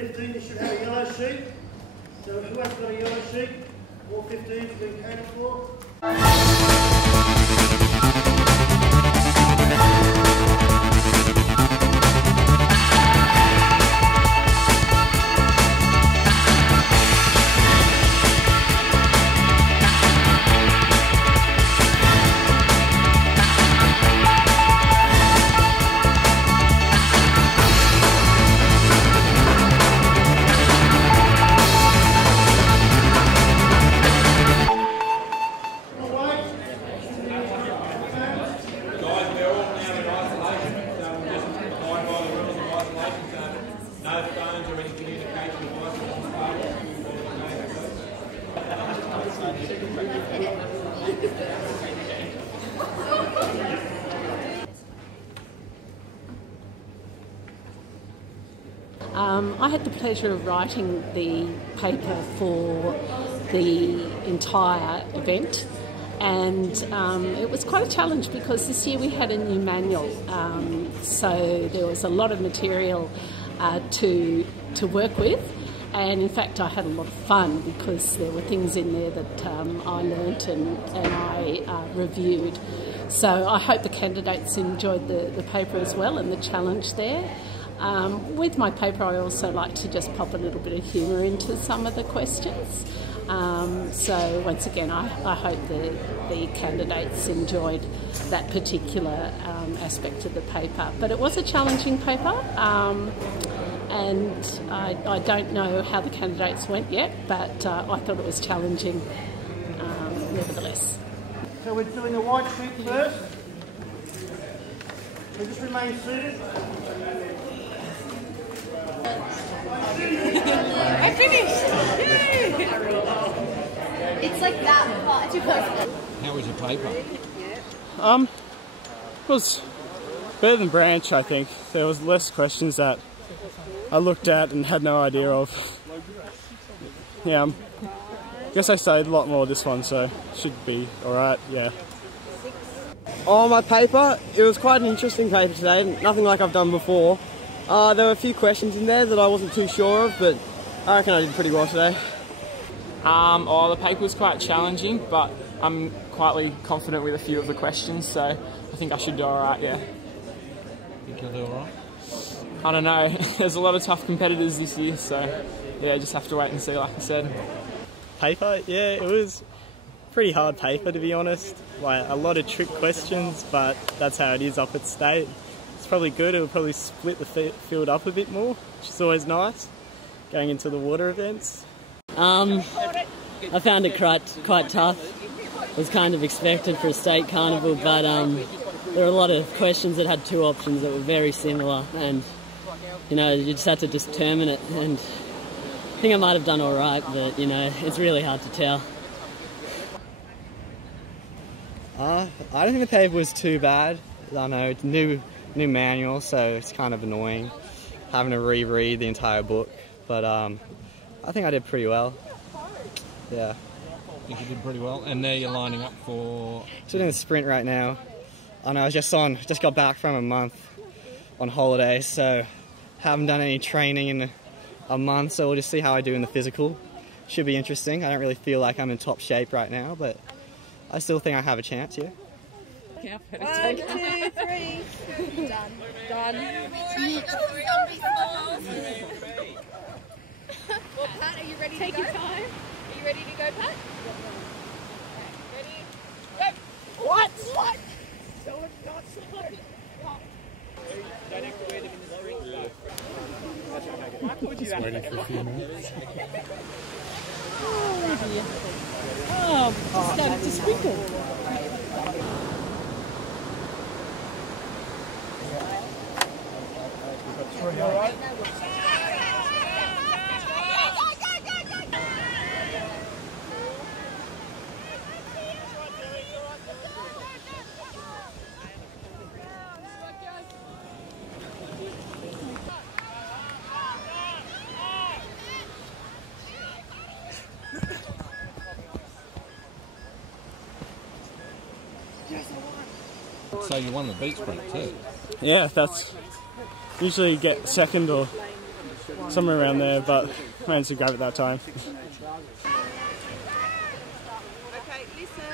15, you should have a yellow sheet. So if you haven't got a yellow sheet, all 15s have been counted for. I had the pleasure of writing the paper for the entire event, and it was quite a challenge because this year we had a new manual, so there was a lot of material to work with, and in fact I had a lot of fun because there were things in there that I learnt and I reviewed. So I hope the candidates enjoyed the paper as well and the challenge there. With my paper I also like to just pop a little bit of humour into some of the questions. So once again I hope the candidates enjoyed that particular aspect of the paper. But it was a challenging paper, and I don't know how the candidates went yet, but I thought it was challenging nevertheless. So we're doing the white sheet first. So just remain seated. I finished! Yay! It's like that far too close. How was your paper? It was better than Branch, I think. There was less questions that I looked at and had no idea of. Yeah, I guess I studied a lot more this one, so should be alright, yeah. Oh, my paper, it was quite an interesting paper today, nothing like I've done before. There were a few questions in there that I wasn't too sure of, but I reckon I did pretty well today. The paper was quite challenging, but I'm quietly confident with a few of the questions, so I think I should do alright, yeah. Think you'll do alright? I don't know, there's a lot of tough competitors this year, so yeah, just have to wait and see, like I said. Paper, yeah, it was pretty hard paper to be honest. Like a lot of trick questions, but that's how it is up at state. It's probably good, it will probably split the field up a bit more, which is always nice, going into the water events. I found it quite tough. It was kind of expected for a state carnival, but there were a lot of questions that had two options that were very similar, and you know, you just had to determine it, and I think I might have done alright, but you know, it's really hard to tell. I don't think the paper was too bad. I know it's new manual, so it's kind of annoying having to reread the entire book, but I think I did pretty well. Yeah. I think you did pretty well, and now you're lining up for... So doing a sprint right now. I know I was just got back from a month on holiday, so haven't done any training in a month, so we'll just see how I do in the physical. Should be interesting. I don't really feel like I'm in top shape right now, but I still think I have a chance, yeah. 1, 2, 3. Done. Done. Well, Pat, are you ready to go? Take your time. Are you ready to go, Pat? Ready? Go! What? What? So it's not slow. Don't have to wear them in the street. Just waiting for a few minutes. Oh dear. Oh, just started to sprinkle. You all right? So you won the beat sprint too? Yeah, that's usually get second or somewhere around there, but managed to grab it that time. Okay, listen.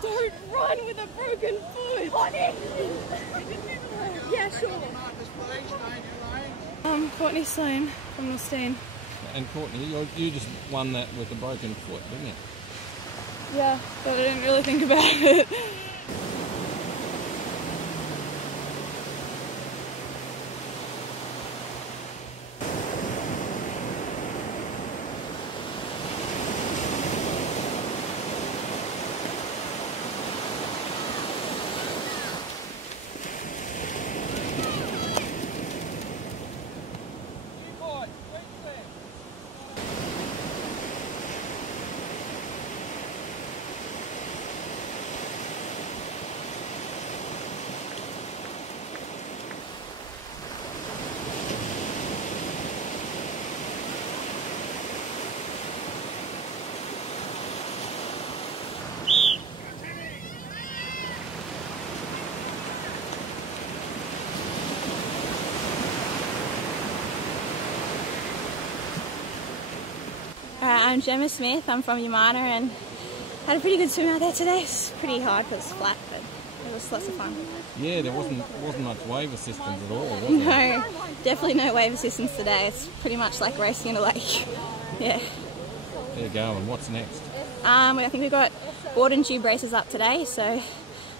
Don't run with a broken foot. Yeah, sure. Courtney Sloan from Listine. And Courtney, you just won that with a broken foot, didn't you? Yeah, but I didn't really think about it. I'm Gemma Smith, I'm from Yamana and had a pretty good swim out there today. It's pretty hard because it's flat, but it was lots of fun. Yeah, there wasn't much wave assistance at all, was there? No, definitely no wave assistance today. It's pretty much like racing in a lake. Yeah. There you go, and what's next? I think we've got board and tube races up today, so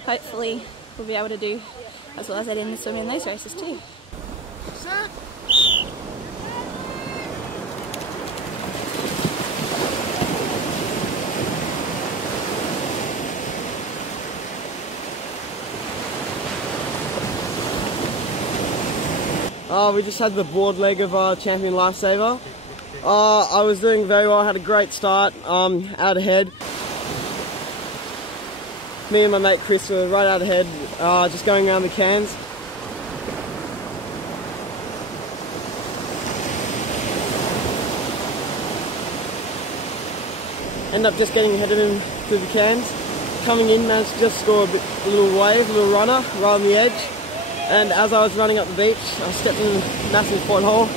hopefully we'll be able to do as well as I did in the swim in those races too. Set. We just had the board leg of Champion Lifesaver. I was doing very well, had a great start, out ahead. Me and my mate Chris were right out ahead, just going around the cans. End up just getting ahead of him through the cans. Coming in, managed to just score a little wave, a little runner, right on the edge. And as I was running up the beach, I stepped in a massive pothole,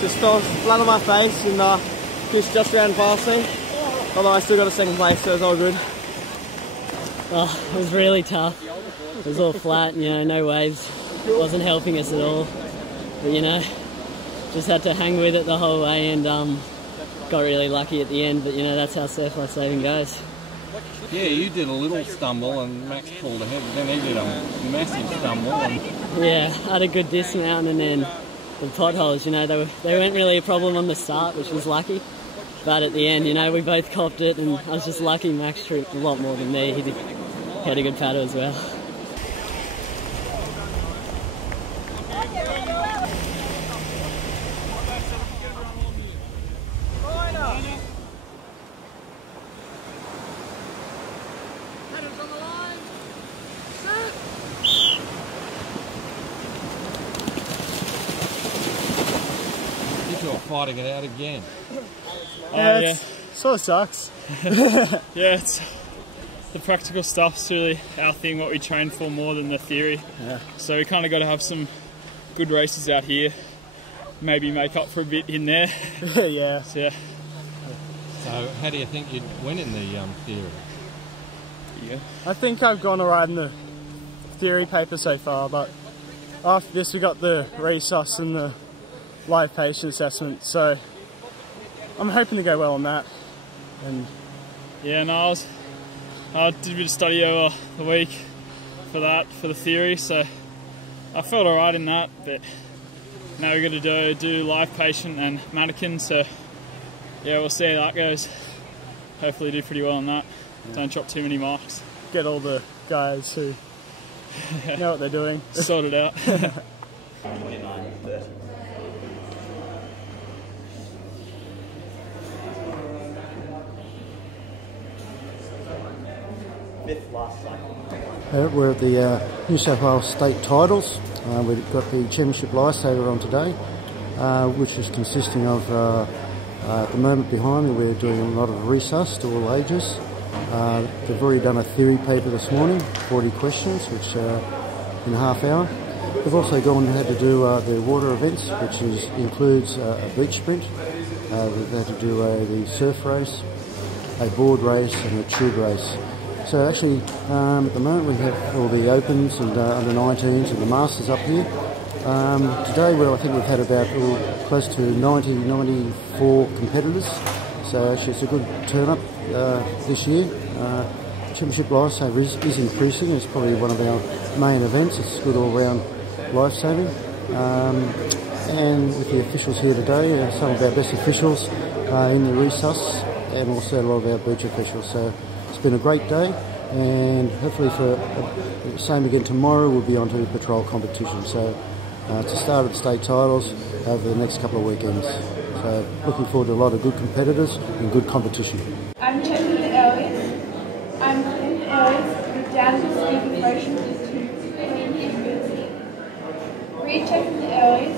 just fell flat on my face, and Chris just ran past me. Although I still got a second place, so it was all good. Oh, it was really tough. It was all flat, no waves. It wasn't helping us at all. But just had to hang with it the whole way and got really lucky at the end. But that's how surf lifesaving goes. Yeah, you did a little stumble and Max pulled ahead, then he did a massive stumble. Yeah, I had a good dismount, and then the potholes, they weren't really a problem on the start, which was lucky. But at the end, we both copped it, and I was just lucky Max tripped a lot more than me. He had a good paddle as well. Fighting it out again. Yeah, sort of sucks. Yeah, it's the practical stuff's really our thing, what we train for more than the theory. Yeah. So we kind of got to have some good races out here, maybe make up for a bit in there. Yeah. So how do you think you'd win in the theory? Yeah. I think I've gone alright in the theory paper so far, but after this we got the resus and the live patient assessment, so I'm hoping to go well on that. And yeah, no, I did a bit of study over the week for the theory, so I felt alright in that, but now we're going to do live patient and mannequin, so yeah, we'll see how that goes. Hopefully do pretty well on that. Yeah. Don't drop too many marks. Get all the guys who know what they're doing. Sort it out. We're at the New South Wales State Titles. We've got the Championship Lifesaver on today, which is consisting of, at the moment behind me, we're doing a lot of resus to all ages. They've already done a theory paper this morning, 40 questions, which in a half hour. We've also gone and had to do the water events, which includes a beach sprint. We've had to do the surf race, a board race and a tube race. So actually, at the moment we have all the Opens and under 19s and the Masters up here. Today, I think we've had about close to 94 competitors. So actually it's a good turn up this year. Championship Lifesaver is increasing. It's probably one of our main events. It's good all-round lifesaving. And with the officials here today, some of our best officials in the Resus, and also a lot of our beach officials. So it's been a great day, and hopefully for the same again tomorrow, we'll be on to patrol competition. So it's the start of the state titles over the next couple of weekends. So looking forward to a lot of good competitors and good competition. I'm checking the airways. I'm clean the airways with down to sleeping motion is to clean humidity. Rechecking the airways.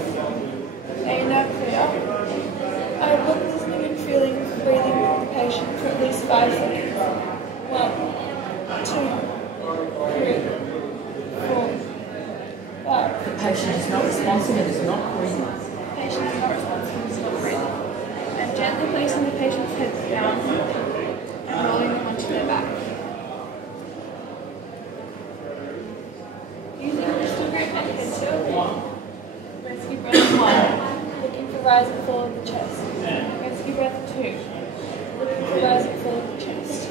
They are now clear. I look listening and feeling breathing with the patient for at least 5 seconds. 1, 2, 3, 4, 5. The patient is not responsive and is not breathing. The patient is not responsive and is not breathing. I'm gently placing the patient's head down and rolling them onto their back. Using wrist grip and head tilt. Rescue breath 1. Looking for rise and fall of the chest. Rescue breath 2. Looking for rise and fall of the chest.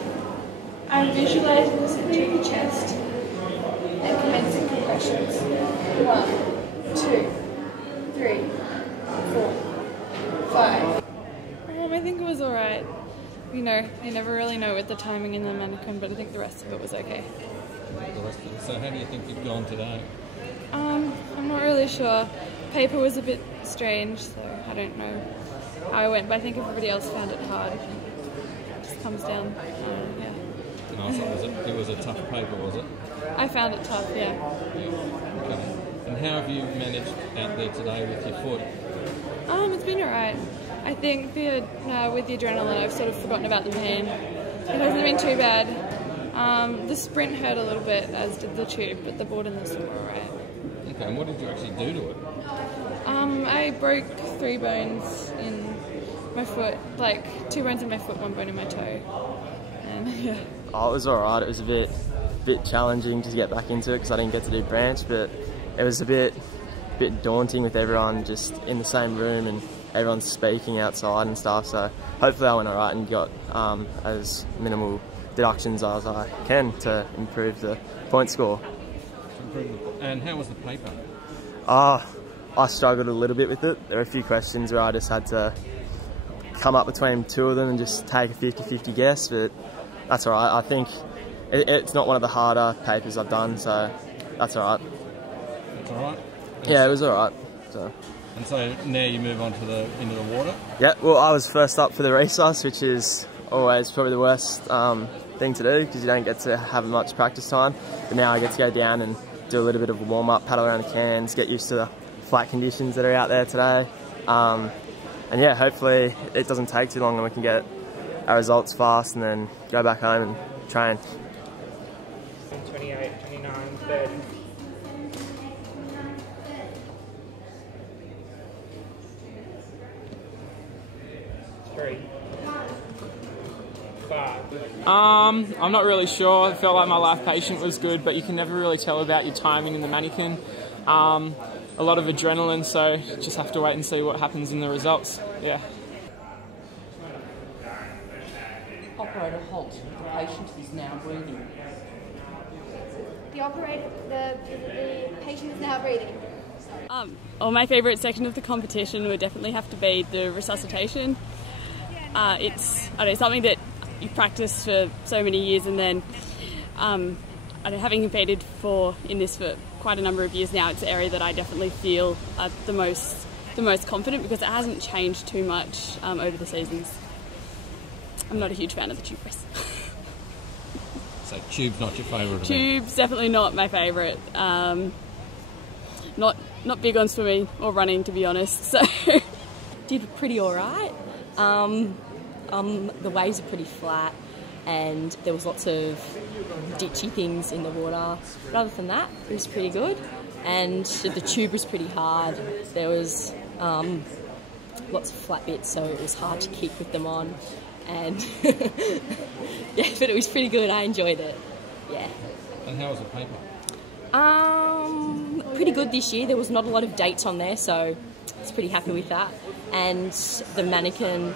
I'm visualizing the center of the chest and commencing compressions. 1, 2, 3, 4, 5. I think it was alright. You know, you never really know with the timing in the mannequin, but I think the rest of it was okay. So how do you think you've gone today? I'm not really sure. Paper was a bit strange, so I don't know how I went, but I think everybody else found it hard. It just comes down, yeah. No, so it was a tough paper, was it? I found it tough, yeah. Okay. And how have you managed out there today with your foot? It's been alright. I think with the adrenaline, I've sort of forgotten about the pain. It hasn't been too bad. The sprint hurt a little bit, as did the tube, but the board and the swim were alright. Okay, and what did you actually do to it? I broke 3 bones in my foot, like 2 bones in my foot, 1 bone in my toe. And yeah. Oh, it was alright. It was a bit challenging to get back into it because I didn't get to do branch, but it was a bit daunting with everyone just in the same room and everyone's speaking outside and stuff. So hopefully I went alright and got as minimal deductions as I can to improve the point score. And how was the paper? I struggled a little bit with it. There were a few questions where I just had to come up between 2 of them and just take a 50-50 guess, but that's alright. I think it's not one of the harder papers I've done, so that's alright. That's alright? Yeah, it was alright. So. And so now you move on to into the water? Yeah, well I was first up for the Resus, which is always probably the worst thing to do because you don't get to have much practice time. But now I get to go down and do a little bit of a warm-up, paddle around the cans, get used to the flat conditions that are out there today. And yeah, hopefully it doesn't take too long and we can get our results fast and then go back home and train. 28, 29, 30. I'm not really sure. I felt like my life patient was good, but you can never really tell about your timing in the mannequin. A lot of adrenaline, so just have to wait and see what happens in the results. Yeah. Operator, halt. The patient is now breathing. The patient is now breathing. Well, my favourite section of the competition would definitely have to be the resuscitation. It's something that you practice for so many years, and then having competed in this for quite a number of years now, it's an area that I definitely feel the most confident because it hasn't changed too much over the seasons. I'm not a huge fan of the tube race. So tube's not your favourite? Tube's definitely not my favourite. Not big on swimming or running, to be honest. So did pretty alright. The waves are pretty flat and there was lots of ditchy things in the water. But other than that, it was pretty good. and the tube was pretty hard. There was lots of flat bits, so it was hard to kick with them on, and yeah, but it was pretty good. I enjoyed it. Yeah. And how was the paper? Pretty good this year. There was not a lot of dates on there, so I was pretty happy with that. And the mannequin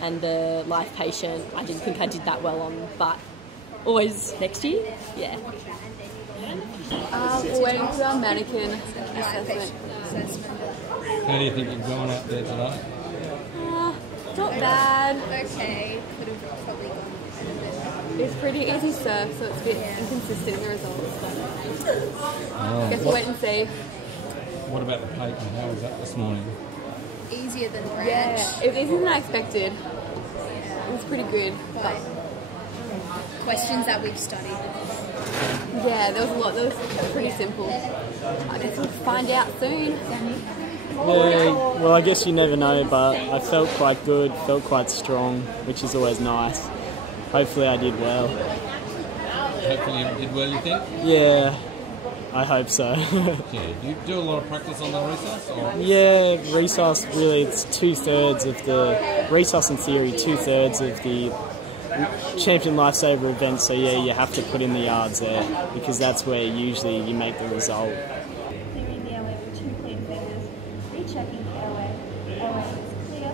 and the life patient, I didn't think I did that well on, but always next year, yeah. We're waiting for our mannequin assessment. How do you think you've gone out there today? Not bad. Okay, could have probably gone a bit. It's pretty easy surf, so it's a bit inconsistent in the results. Oh, Guess we'll wait and see. What about the paper? How was that this morning? Easier than branch. Yeah, it was easier than I expected. It was pretty good. But questions that we've studied. Yeah, there was a lot. That was pretty simple. I guess we'll find out soon. Yeah, well, I guess you never know, but I felt quite good, felt quite strong, which is always nice. Hopefully I did well. Hopefully you did well, you think? Yeah, I hope so. Yeah, do you do a lot of practice on the resus? Or? Yeah, resus, really, it's 2/3 of the... Resus in theory, 2/3 of the Champion Lifesaver event, so yeah, you have to put in the yards there, because that's where usually you make the result. Clearing the airway with 2 clean fingers. Rechecking the airway. Airway is clear.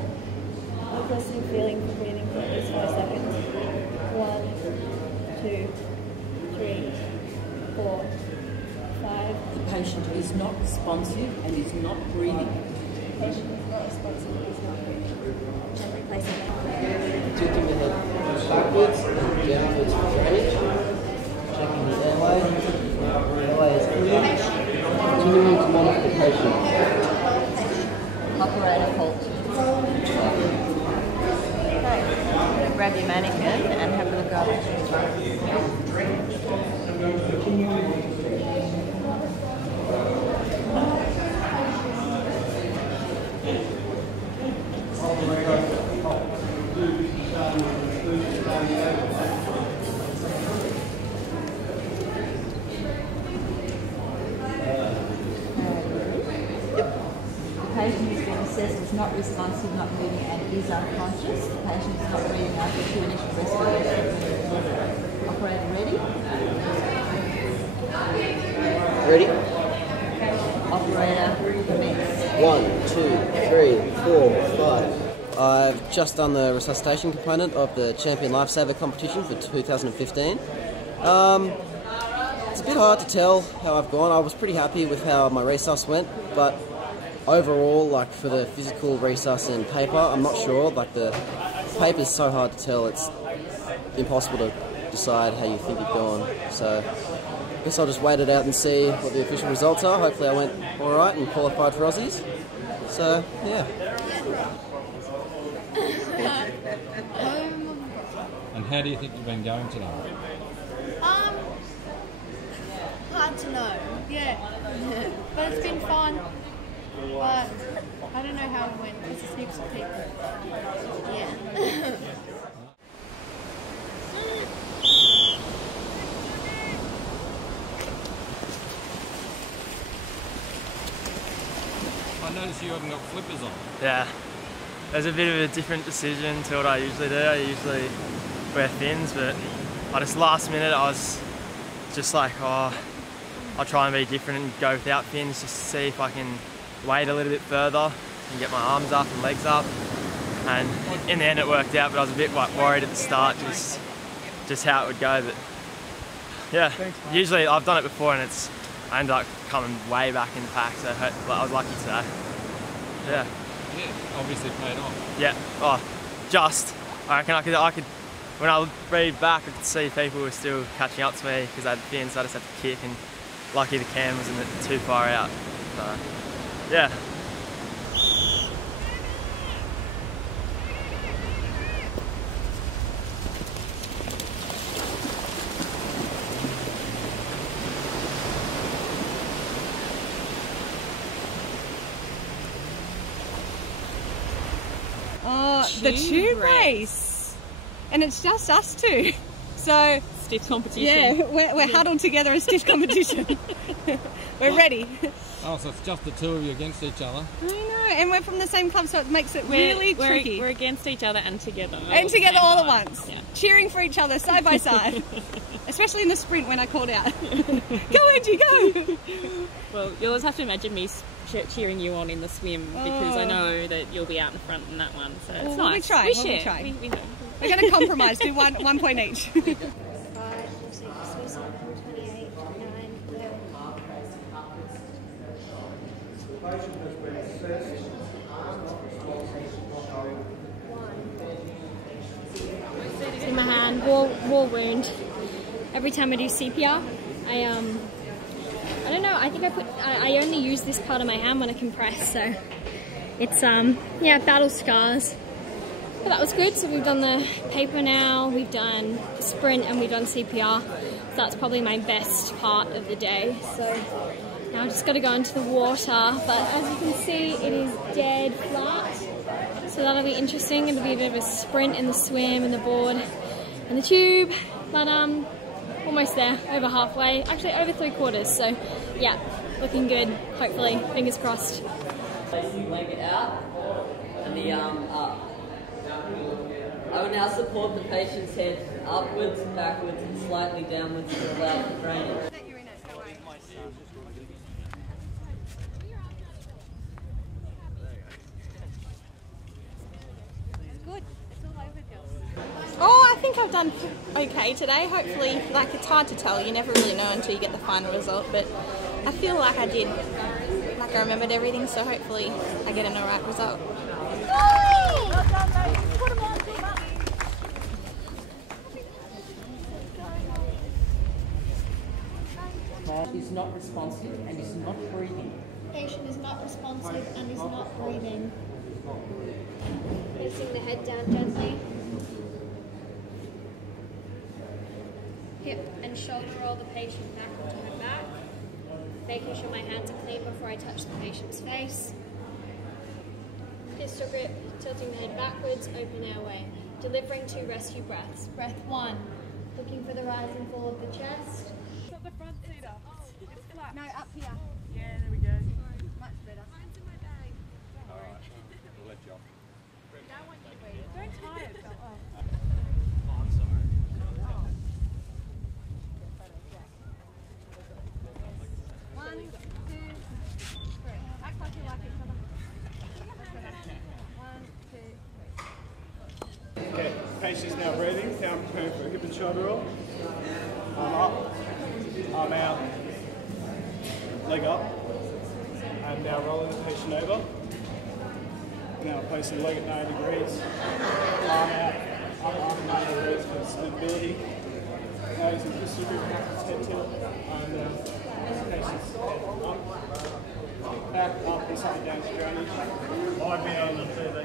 Listening, feeling for breathing for at least 5 seconds. 1, 2, 3, 4, 5. The patient is not responsive and is not breathing. The patient is not responsive and is not breathing. Gently placing it. Tilting the head backwards and downwards for drainage. Checking the airway. Airway is clear. Continuing to monitor the patient. Operator halt. Okay, I'm going to grab your mannequin and have a look over. The patient has been assessed as not responsive, not moving, and is unconscious. The patient is not breathing after 2 initial respirations. Operator ready? Ready? Operator commence. 1, 2, 3, 4, 5. I've just done the resuscitation component of the Champion Lifesaver competition for 2015. It's a bit hard to tell how I've gone. I was pretty happy with how my resus went, but overall, like for the physical resus and paper, I'm not sure. Like the paper's so hard to tell, it's impossible to decide how you think you've gone. So I guess I'll just wait it out and see what the official results are. Hopefully I went alright and qualified for Aussies. So, yeah. And how do you think you've been going today? Hard to know. Yeah. But it's been fun. But I don't know how it went because there's heaps of people. Yeah. I noticed you haven't got flippers on. Yeah, it was a bit of a different decision to what I usually do. I usually wear fins, but I just last minute I was just like, oh, I'll try and be different and go without fins just to see if I can wait a little bit further and get my arms up and legs up. And in the end it worked out, but I was a bit worried at the start just how it would go. But yeah, usually I've done it before and I ended up coming way back in the pack, so I was lucky today. Yeah. Yeah, obviously paid off. Yeah, oh, just. I reckon I could, when I read back, I could see people were still catching up to me because they had fins, so I just had to kick, and lucky the cam wasn't too far out. So, yeah. The tube race, and it's just us two. So stiff competition. Yeah, we're huddled together in stiff competition. We're ready. Oh, so it's just the two of you against each other? I know, and we're from the same club, so it makes it really tricky. We're against each other and together. And together all at once. Yeah. Cheering for each other side by side. Especially in the sprint when I called out. Go, Angie, go! Well, you'll just have to imagine me cheering you on in the swim because I know that you'll be out in front in that one. So it's nice. We'll be trying. We're going to compromise, do one point each. 5, 6, 7, 28, 9, 11. It's in my hand, war wound. Every time I do CPR, I don't know, I think I only use this part of my hand when I compress, so it's, yeah, battle scars. But that was good, so we've done the paper now, we've done the sprint, and we've done CPR. So that's probably my best part of the day. So now I've just got to go into the water, but as you can see, it is dead flat. So that'll be interesting. It'll be a bit of a sprint in the swim and the board and the tube, but almost there, over halfway, actually over 3/4. So yeah, looking good, hopefully, fingers crossed. Placing the leg out and the arm up. I will now support the patient's head upwards, backwards and slightly downwards to allow for drainage. Oh, I think I've done okay today. Hopefully, like, it's hard to tell. You never really know until you get the final result, but I feel like I did, like I remembered everything, so hopefully I get an alright result. Is not responsive and is not breathing. Patient is not responsive and is not breathing. Placing the head down gently. Hip and shoulder roll the patient back onto her back. Making sure my hands are clean before I touch the patient's face. Pistol grip, tilting the head backwards, open airway. Delivering 2 rescue breaths. Breath 1. Looking for the rise and fall of the chest. Not the front seater. It's flat. No, up here. Yeah, there we go. Much better. Mine's in my bag. Alright, we'll let you off. Don't tie it. I'm sorry. One, 2, 3. Act like you like each other. 1, 2, 3. Okay, patient's now breathing. Now I'm preparing for a hip and shoulder roll. Arm up, arm out, leg up. I'm now rolling the patient over. Now placing the leg at 90 degrees. Arm out, arm at 90 degrees for stability. Now using pistol grip, head tilt, arm down. Patient's head up, back up, and something down to drainage. I've been on the TV.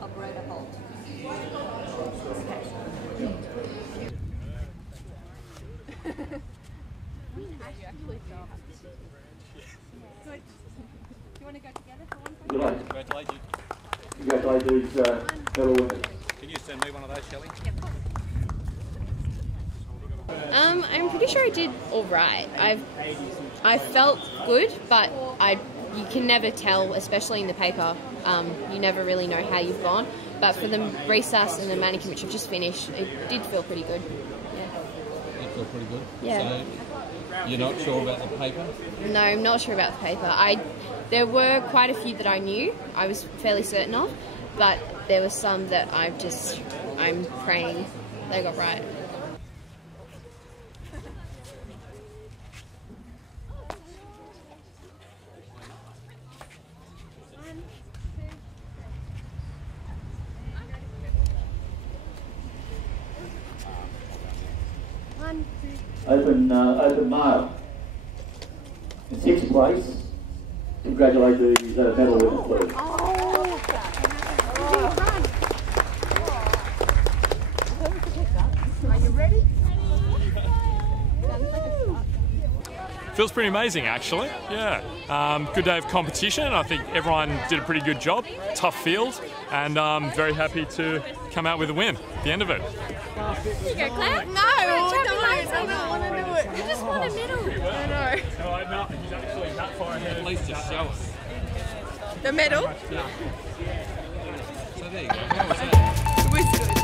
Operator hold. Good. Do you want to go together for one point? Congratulations. Congratulations, medal winners. Can you send me one of those, Shelley? I'm pretty sure I did all right. I felt good, but you can never tell, especially in the paper. You never really know how you've gone. But for the resus and the mannequin, which I've just finished, it did feel pretty good. Yeah. Did feel pretty good? Yeah. So you're not sure about the paper? No, I'm not sure about the paper. There were quite a few that I knew, I was fairly certain of, but there were some that I'm praying they got right. Open mail. In 6th place, congratulate the medal winners, please. Are you ready? Feels pretty amazing, actually. Yeah. Good day of competition. I think everyone did a pretty good job. Tough field, and I'm very happy to come out with a win at the end of it. Here you go, Claire. No, I don't want to do it. You just want a medal. I know. No, I'm not. He's actually that far ahead. At least just show us. The medal? Yeah. So there you go. How was that? It was good.